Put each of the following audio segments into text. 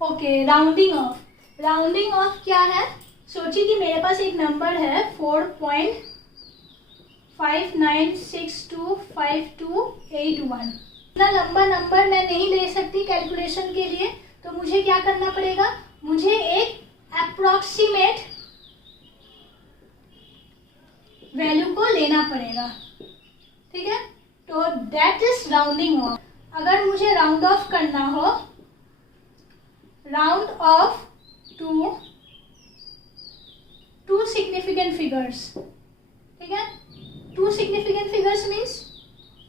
Okay, rounding off. Rounding off क्या है? सोचिए कि मेरे पास एक नंबर है 4.59625281। इतना लंबा नंबर मैं नहीं ले सकती कैलकुलेशन के लिए, तो मुझे क्या करना पड़ेगा? मुझे एक अप्रोक्सीमेट वैल्यू को लेना पड़ेगा, ठीक है? तो दैट इज राउंडिंग ऑफ। अगर मुझे राउंड ऑफ करना हो, round off to significant figures, ठीक है? Two significant figures means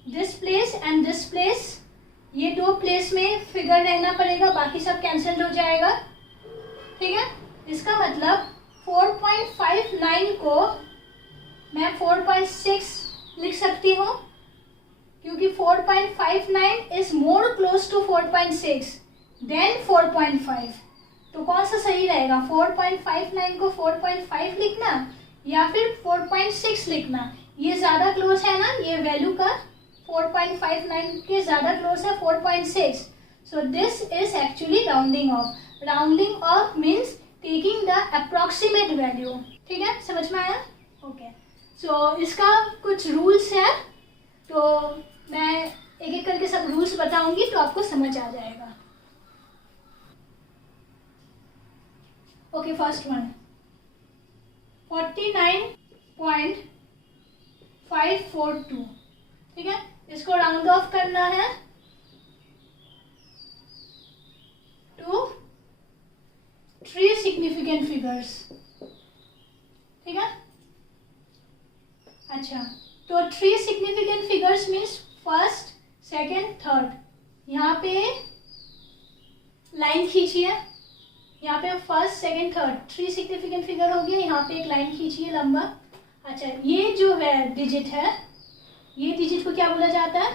this place and this place, ये दो प्लेस में फिगर रहना पड़ेगा, बाकी सब कैंसिल हो जाएगा, ठीक है? इसका मतलब 4.59 को मैं 4.6 लिख सकती हूँ, क्योंकि 4.59 is more close to 4.6 than 4.5। तो कौन सा सही रहेगा? 4.59 को 4.5 लिखना या फिर 4.6 लिखना? ये ज़्यादा क्लोज है ना, ये वैल्यू का 4.59 के ज़्यादा क्लोज है 4.6। So this is actually rounding off. Rounding off means taking the approximate value, ठीक है? समझ में आया? ओके। सो इसका कुछ रूल्स है, तो मैं एक एक करके सब रूल्स बताऊंगी तो आपको समझ आ जाएगा। ओके, फर्स्ट वन 49.542, ठीक है? इसको राउंड ऑफ करना है टू 3 सिग्निफिकेंट फिगर्स, ठीक है? अच्छा, तो 3 significant figures means first, second, third. यहाँ पे लाइन खींचिए, यहाँ पे first, second, third 3 significant figure हो गया। यहाँ पे एक लाइन खींचिए लंबा। अच्छा, ये जो है डिजिट है, ये डिजिट को क्या बोला जाता है?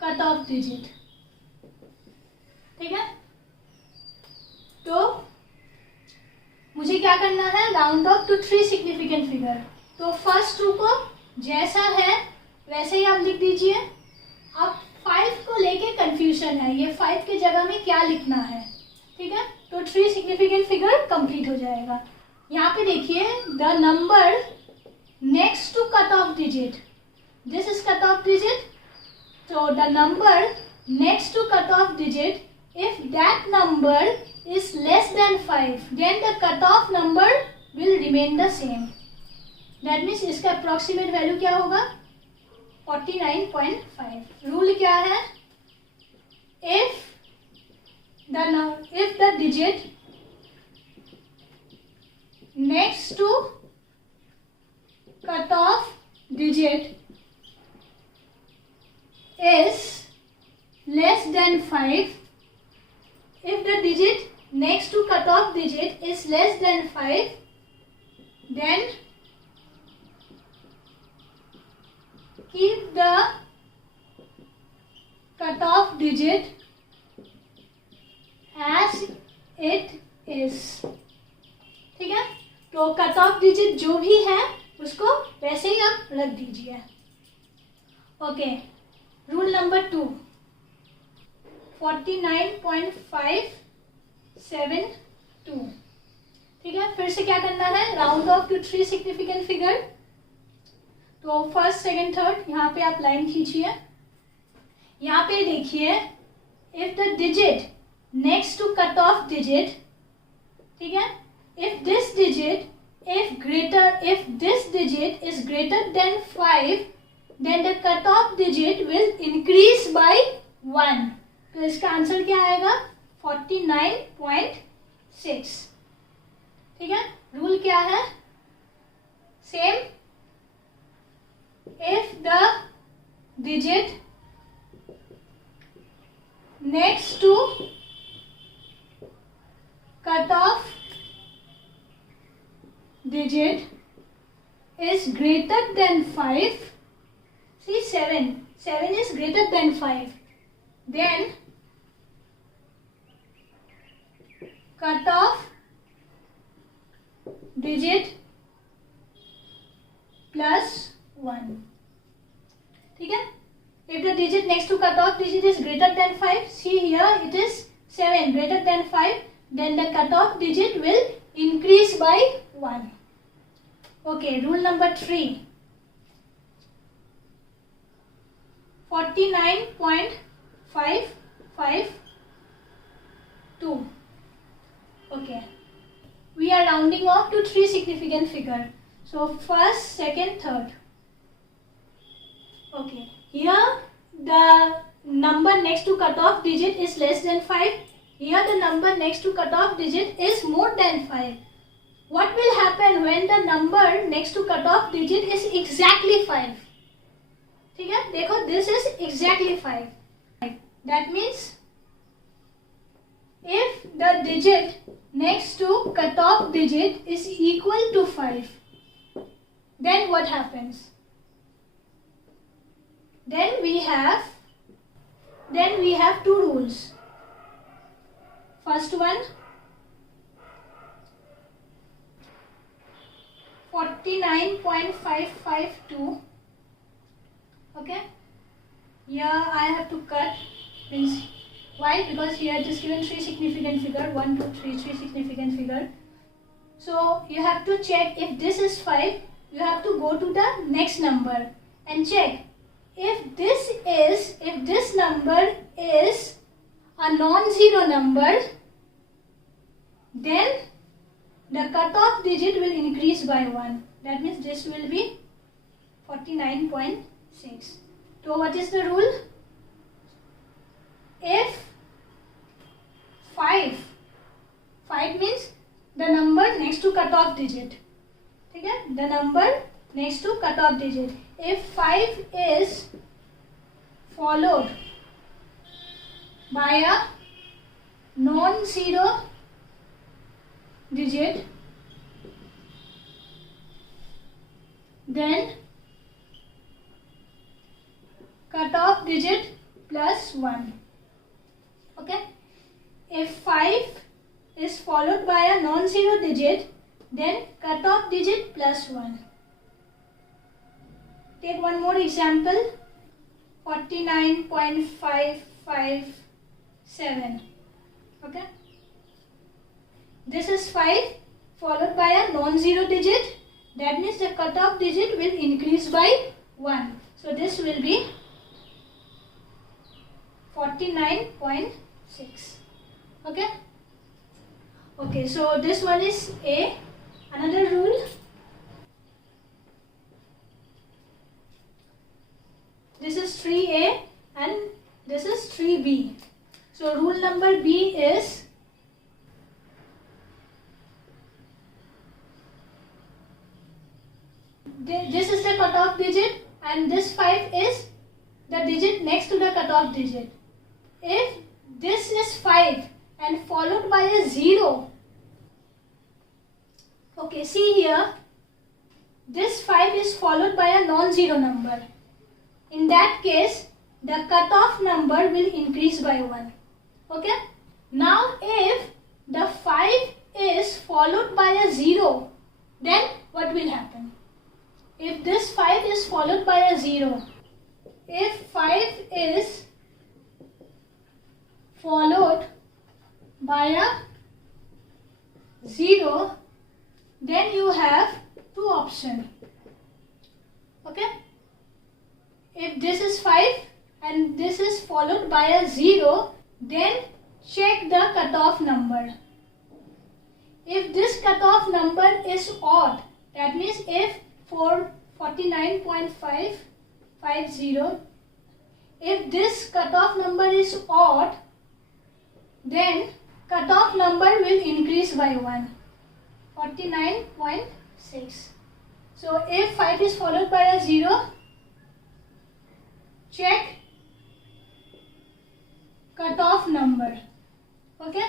कट ऑफ डिजिट, ठीक है? तो मुझे क्या करना है? Round off to 3 significant figure. तो फर्स्ट 2 को जैसा है वैसे ही आप लिख दीजिए। अब 5 को लेके कंफ्यूजन है, ये 5 के जगह में क्या लिखना है, ठीक है? तो 3 सिग्निफिकेंट फिगर कंप्लीट हो जाएगा। यहाँ पे देखिए, the number next to cut off digit, this is cut off digit. तो the number next to cut off digit, if that number is less than 5, then the cutoff number will remain the same. That means इसका approximate value क्या होगा? 49.5। Rule क्या है? If the digit next to cutoff digit is less than 5, if the digit next to cutoff digit is less than 5, then keep the cutoff digit as it is, ठीक है? तो cutoff digit जो भी है उसको वैसे ही आप रख दीजिए। ओके, रूल नंबर 2 49.572, ठीक है? फिर से क्या करना है? Round off to 3 significant figure. तो फर्स्ट, सेकेंड, थर्ड, यहाँ पे आप लाइन खींचिए। यहाँ पे देखिए, if the digit next to cut off digit, ठीक है, if this digit if this digit is greater than 5, then the cutoff digit will increase by 1. तो इसका आंसर क्या आएगा? 49.6, ठीक है? रूल क्या है? Same, if the digit next to cutoff digit is greater than 5, see 7 is greater than 5, then cutoff digit plus 1, ठीक है? If the digit next to cutoff digit is greater than 5, see here it is 7 greater than 5, then the cutoff digit will increase by 1. Okay, rule number 3. 49.552. Okay. We are rounding off to 3 significant figures. So first, second, third. Okay. Here the number next to cutoff digit is less than 5. Here the number next to cutoff digit is more than 5. What will happen when the number next to cutoff digit is exactly 5? ठीक है, देखो, this is exactly 5. That means if the digit next to cutoff digit is equal to 5, then what happens? Then we have two rules. First one, 49.552. Okay, here I have to cut, means why? Because here it is given 3 significant figure, 1, 2, 3, 3 significant figure. So you have to check if this is 5, you have to go to the next number and check if this number is a non-zero number, then the cutoff digit will increase by 1. That means this will be 49.6. So what is the rule? If 5 means the number next to cutoff digit. Okay? The number next to cutoff digit. If 5 is followed by a non-zero digit, then cutoff digit plus 1. Okay? If 5 is followed by a non-zero digit, then cutoff digit plus 1. Take one more example. 49.557. Okay? This is 5 followed by a non-zero digit. That means the cutoff digit will increase by 1. So this will be 49.6. Okay? Okay, so this one is A. Another rule. This is 3A and this is 3B. So rule number B is this is the cutoff digit and this 5 is the digit next to the cutoff digit. If this is 5 and followed by a 0, okay, see here, this 5 is followed by a non-zero number. In that case, the cutoff number will increase by 1. Okay? Now, if the 5 is followed by a 0, then what will happen? If this 5 is followed by a 0, if 5 is followed by a 0, then you have two options. Okay? If this is 5 and this is followed by a 0, then check the cutoff number. If this cutoff number is odd, that means if for 49.550, if this cutoff number is odd, then cutoff number will increase by 1. 49.6. So if 5 is followed by a 0, check cutoff number. Okay?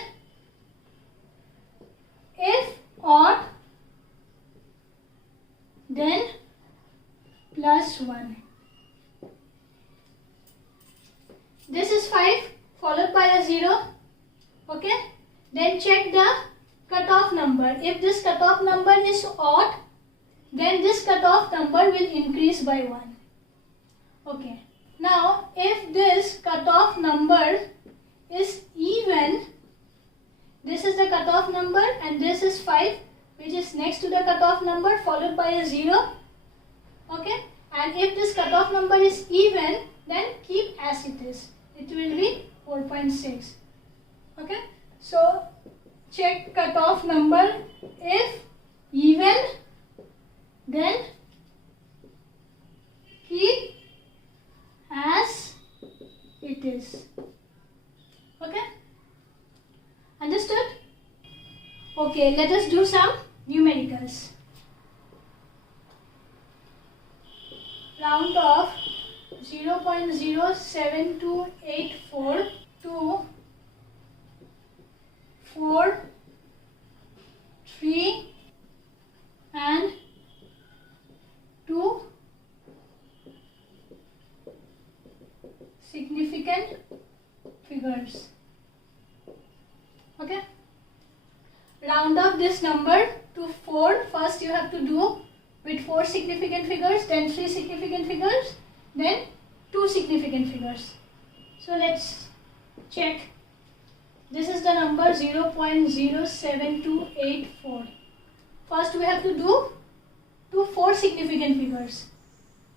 If odd, then plus 1. This is 5 followed by a 0. Okay? Then check the cutoff number. If this cutoff number is odd, then this cutoff number will increase by 1. Okay. Now, if this cutoff number is even, 5, which is next to the cutoff number, followed by a 0. Okay, and if this cutoff number is even, then keep as it is. It will be 4.6. Okay, so check cutoff number. If even, then keep as it is. Okay, understood? Okay, let us do some numericals. Round off 0.07284 to 4, 3 and 2 significant figures. Okay, round off this number to 4. First you have to do with 4 significant figures, then 3 significant figures, then 2 significant figures. So let's check. This is the number 0.07284. First we have to do 4 significant figures.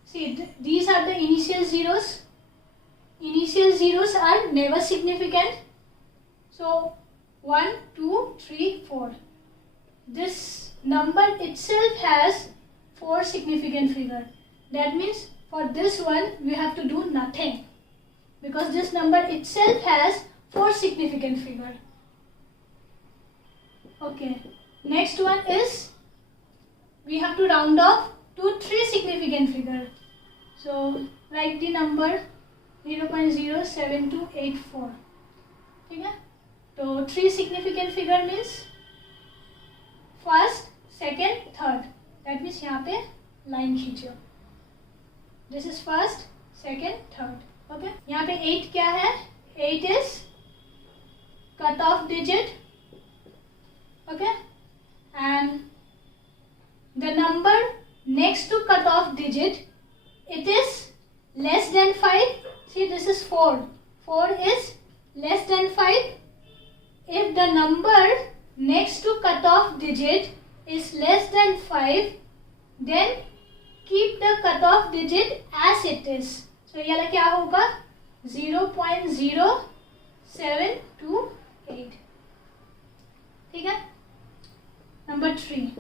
See, these are the initial zeros. Initial zeros are never significant. So 1, 2, 3, 4. This number itself has 4 significant figures. That means for this one we have to do nothing, because this number itself has 4 significant figures. Okay, next one is we have to round off to 3 significant figures. So write the number 0.07284. Okay? So 3 significant figure means first, second, third. That means यहाँ पे line खींचो. This is first, second, third. Okay? यहाँ पे 8 क्या है? 8 is cut off digit. Okay? And the number next to cut off digit, it is less than 5. See, this is 4. 4 is less than 5. If the number next to cut off digit is less than 5, then keep the cut off digit as it is. So ये क्या होगा? 0.0728. ठीक है? Number 3.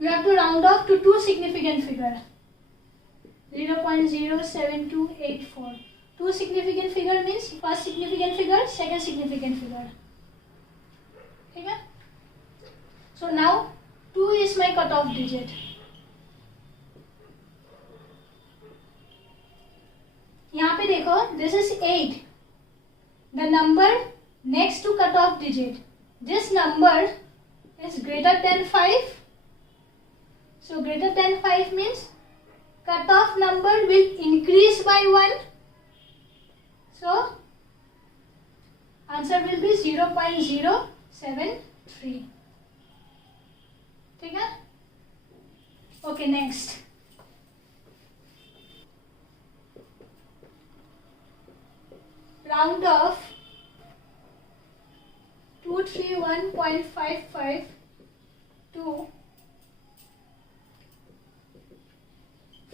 We have to round off to 2 significant figure. 0.07284. 2 significant figure means first significant figure, second significant figure. Okay? So now 2 is my cutoff digit. यहाँ पे देखो, this is 8. The number next to cutoff digit. This number is greater than 5. So greater than 5 means cutoff number will increase by 1. So answer will be 0.073. ठीक है? Okay, next. Round off 231.55 to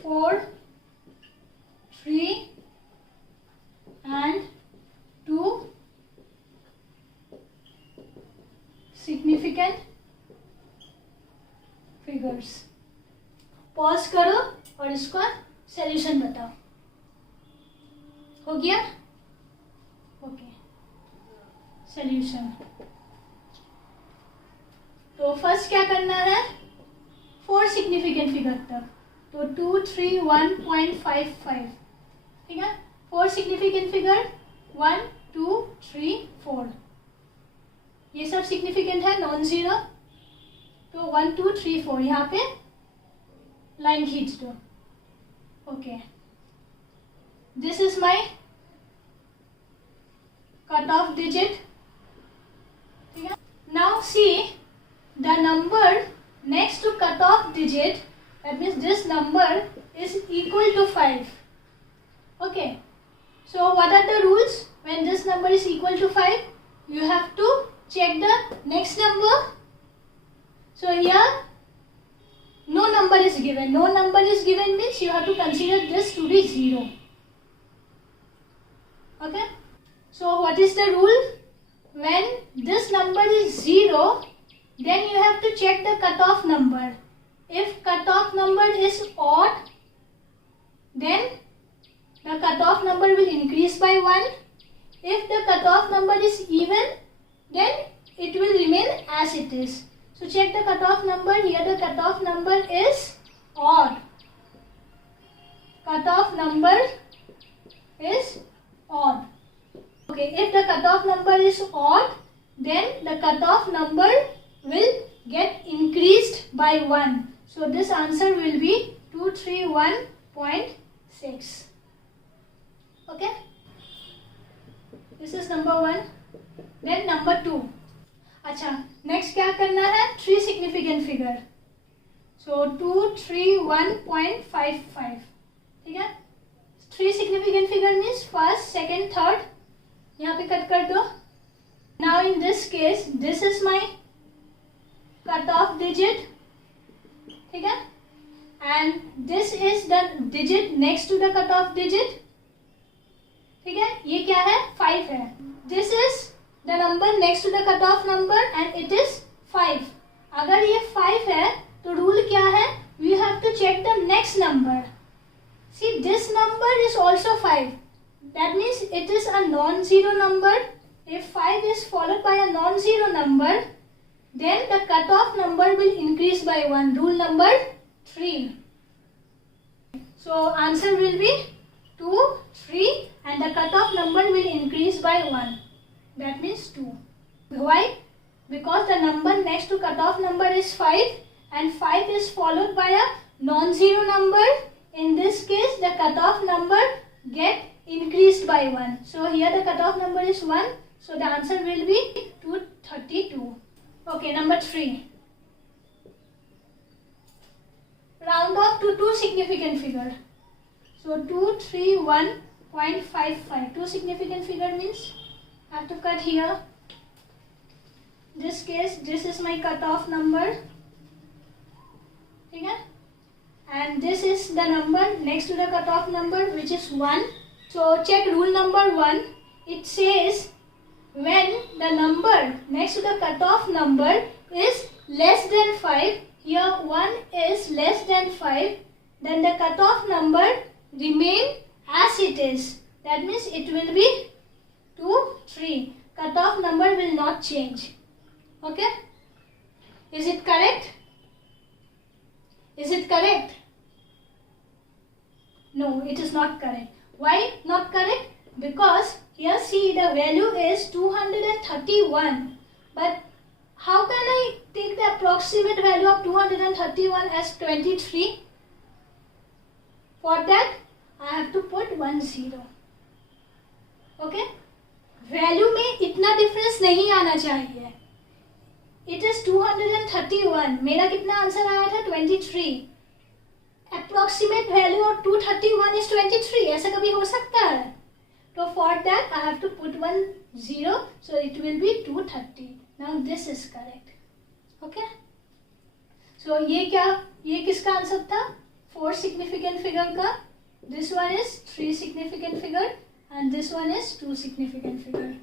4, 3 and 2 significant figures. Pause करो और इसका solution बताओ. हो गया? Okay, solution. तो first क्या करना है? 4 सिग्निफिकेंट फिगर तक. तो 231.55. ठीक है? 4 सिग्निफिकेंट फिगर 1, 2, 3, 4. ये सब सिग्निफिकेंट है, नॉन जीरो. तो 1, 2, 3, 4 यहाँ पे लाइन खींच दो. Okay, this is my cut off digit. ठीक है? Now see the number next to cut off digit, that means this number is equal to 5. Okay, so what are the rules when this number is equal to 5? You have to check the next number. So here no number is given. No number is given means you have to consider this to be 0. Okay. So what is the rule? When this number is 0, then you have to check the cutoff number. If cutoff number is odd, then the cutoff number will increase by 1. If the cutoff number is even, then it will remain as it is. So check the cutoff number. Here the cutoff number is odd. Cutoff number is odd. Okay, if the cutoff number is odd, then the cutoff number will get increased by 1. So this answer will be 231.6. Okay, this is number 1. Then number 2. अच्छा, next क्या करना है? 3 significant figure. So 231.55. ठीक है? 3 significant figure means first, second, third. यहाँ पे cut कर दो. Now in this case, this is my cutoff digit. ठीक है? And this is the digit next to the cutoff digit. ठीक है? ये क्या है? 5 है. This is the number next to the cutoff number and it is 5. अगर ये 5 है तो rule क्या है? We have to check the next number. See, this number is also 5. That means it is a non-zero number. If 5 is followed by a non-zero number, then the cutoff number will increase by 1. Rule number 3. So answer will be 2, 3 and the cutoff number will increase by 1. That means 2. Why? Because the number next to cutoff number is 5 and 5 is followed by a non-zero number. In this case, the cutoff number get increased by 1. So here the cutoff number is 1. So the answer will be 232. Okay, number 3. Round off to 2 significant figure. So 231.55. 2 significant figure means I have to cut here. This case, this is my cutoff number. Okay? And this is the number next to the cutoff number, which is 1. So check rule number 1. It says when the number next to the cutoff number is less than 5, here 1 is less than 5, then the cutoff number remain as it is. That means it will be 2, 3. Cutoff number will not change. Okay? Is it correct? Is it correct? No, it is not correct. Why not correct? Because here see the value is 231. But how can I take the approximate value of 231 as 23? For that I have to put 1 0. Okay? Value में इतना difference नहीं आना चाहिए. It is 231. मेरा कितना answer आया था? 23. Approximate value of 231 is 23. ऐसा कभी हो सकता है? So for that I have to put 1 0. So it will be 230. Now this is correct. Okay? So ये क्या? ये किसका आंसर था? 4 significant figure का. This one is 3 significant figure and this one is 2 significant figure.